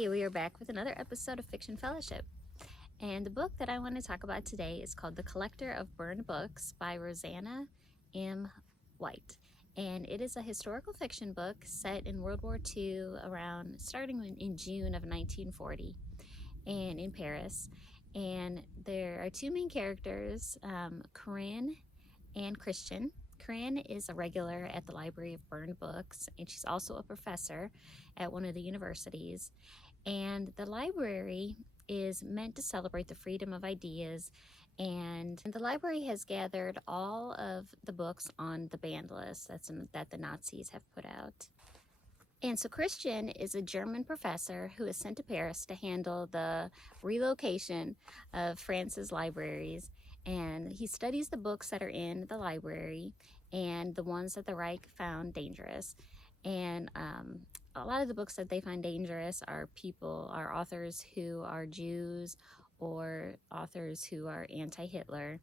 Hey, we are back with another episode of Fiction Fellowship. And the book that I want to talk about today is called The Collector of Burned Books by Roseanna M. White. And it is a historical fiction book set in World War II starting in June of 1940 and in Paris. And there are two main characters, Corinne and Christian. Corinne is a regular at the Library of Burned Books, and she's also a professor at one of the universities. And the library is meant to celebrate the freedom of ideas, and the library has gathered all of the books on the banned list that the Nazis have put out. And so Christian is a German professor who is sent to Paris to handle the relocation of France's libraries. And he studies the books that are in the library and the ones that the Reich found dangerous. And a lot of the books that they find dangerous are authors who are Jews or authors who are anti-Hitler.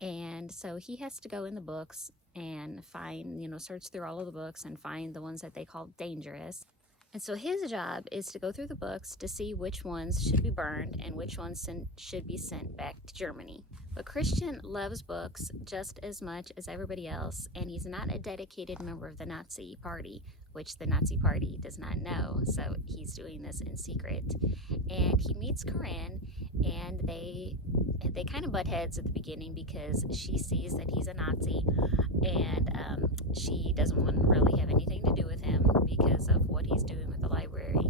And so he has to go in the books and search through all of the books and find the ones that they call dangerous. And so his job is to go through the books to see which ones should be burned and which ones should be sent back to Germany. But Christian loves books just as much as everybody else, and he's not a dedicated member of the Nazi Party, which the Nazi Party does not know, so he's doing this in secret. And he meets Corinne, and they kind of butt heads at the beginning because she sees that he's a Nazi, and she doesn't want to really have anything to do with him because of what he's doing with the library.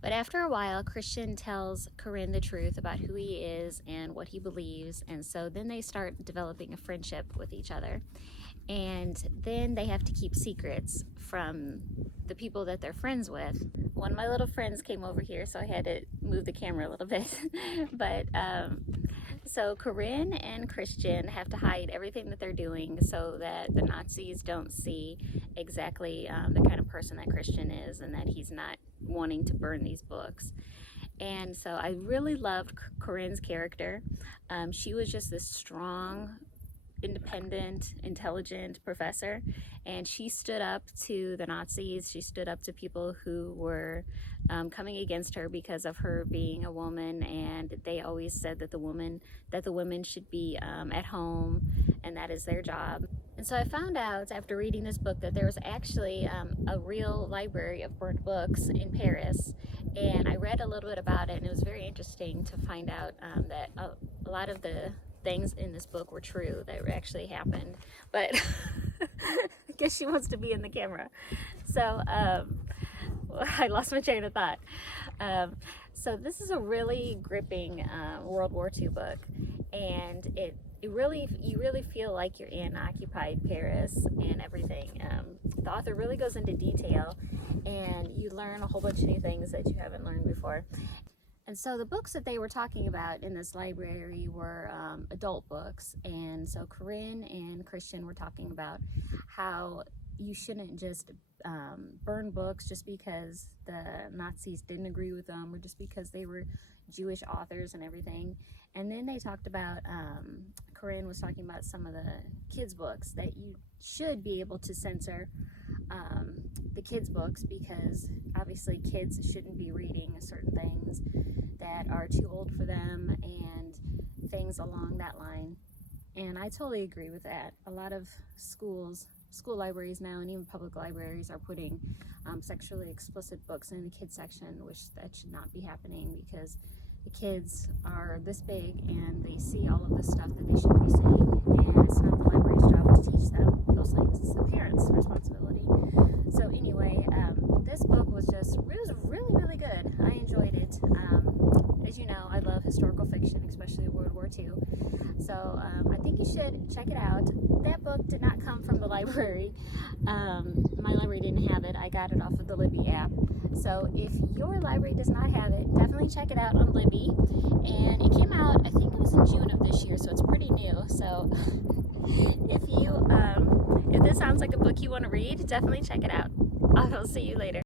But after a while, Christian tells Corinne the truth about who he is and what he believes, and so then they start developing a friendship with each other. And then they have to keep secrets from the people that they're friends with. One of my little friends came over here, so I had to move the camera a little bit. But so Corinne and Christian have to hide everything that they're doing so that the Nazis don't see exactly the kind of person that Christian is and that he's not wanting to burn these books. And so I really loved Corinne's character. She was just this strong, independent, intelligent professor, and she stood up to the Nazis. She stood up to people who were coming against her because of her being a woman, and they always said that the women should be at home, and that is their job. And so I found out after reading this book that there was actually a real library of burned books in Paris, and I read a little bit about it, and it was very interesting to find out that a lot of the things in this book were true, that actually happened. But I guess she wants to be in the camera. So I lost my train of thought. So this is a really gripping World War II book, and you really feel like you're in occupied Paris and everything. The author really goes into detail, and you learn a whole bunch of new things that you haven't learned before. And so the books that they were talking about in this library were adult books. And so Corinne and Christian were talking about how you shouldn't just burn books just because the Nazis didn't agree with them or just because they were Jewish authors and everything. And then they talked about, Corinne was talking about some of the kids' books that you should be able to censor the kids' books, because obviously kids shouldn't be reading certain things that are too old for them and things along that line. And I totally agree with that. A lot of school libraries now, and even public libraries, are putting sexually explicit books in the kids section, which that should not be happening, because the kids are this big and they see all of the stuff that they shouldn't be seeing, and it's not the library's job to teach them those things. It's the parents' responsibility. So anyway, this book was really, really good. I enjoyed it. As you know, I love historical fiction, especially World War II. So I think you should check it out. That book did not come from the library. My library didn't have it. I got it off of the Libby app. So if your library does not have it, definitely check it out on Libby. And it came out, I think it was in June of this year, so it's pretty new. So if this sounds like a book you want to read, definitely check it out. I will see you later.